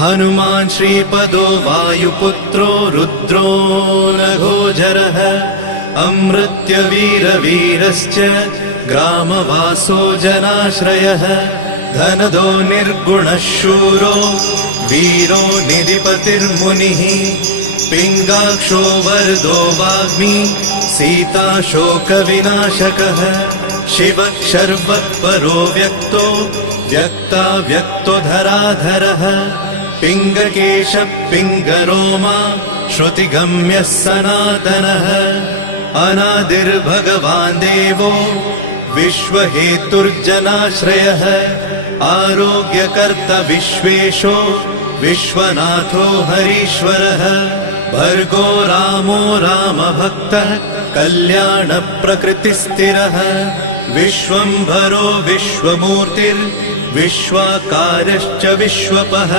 हनुमान् श्रीपदो वायुपुत्रो रुद्रो नघोजरः अमृत्यवीरवीरश्च ग्रामवासो जनाश्रयः धनदो निर्गुणः शूरो वीरो निधिपतिर्मुनिः पिङ्गाक्षो वरदो वाग्मी सीताशोकविनाशकः शिवः शर्वत्परो व्यक्तो व्यक्ताव्यक्तो धराधरः पिङ्गकेशः पिङ्गरोमा श्रुतिगम्यः सनातनः अनादिर्भगवान् देवो विश्वहेतुर्जनाश्रयः आरोग्यकर्ता विश्वेशो विश्वनाथो हरीश्वरः भर्गो रामो रामभक्तः कल्याणप्रकृतिस्थिरः विश्वम्भरो विश्वमूर्तिर्विश्वाकारश्च विश्वपः।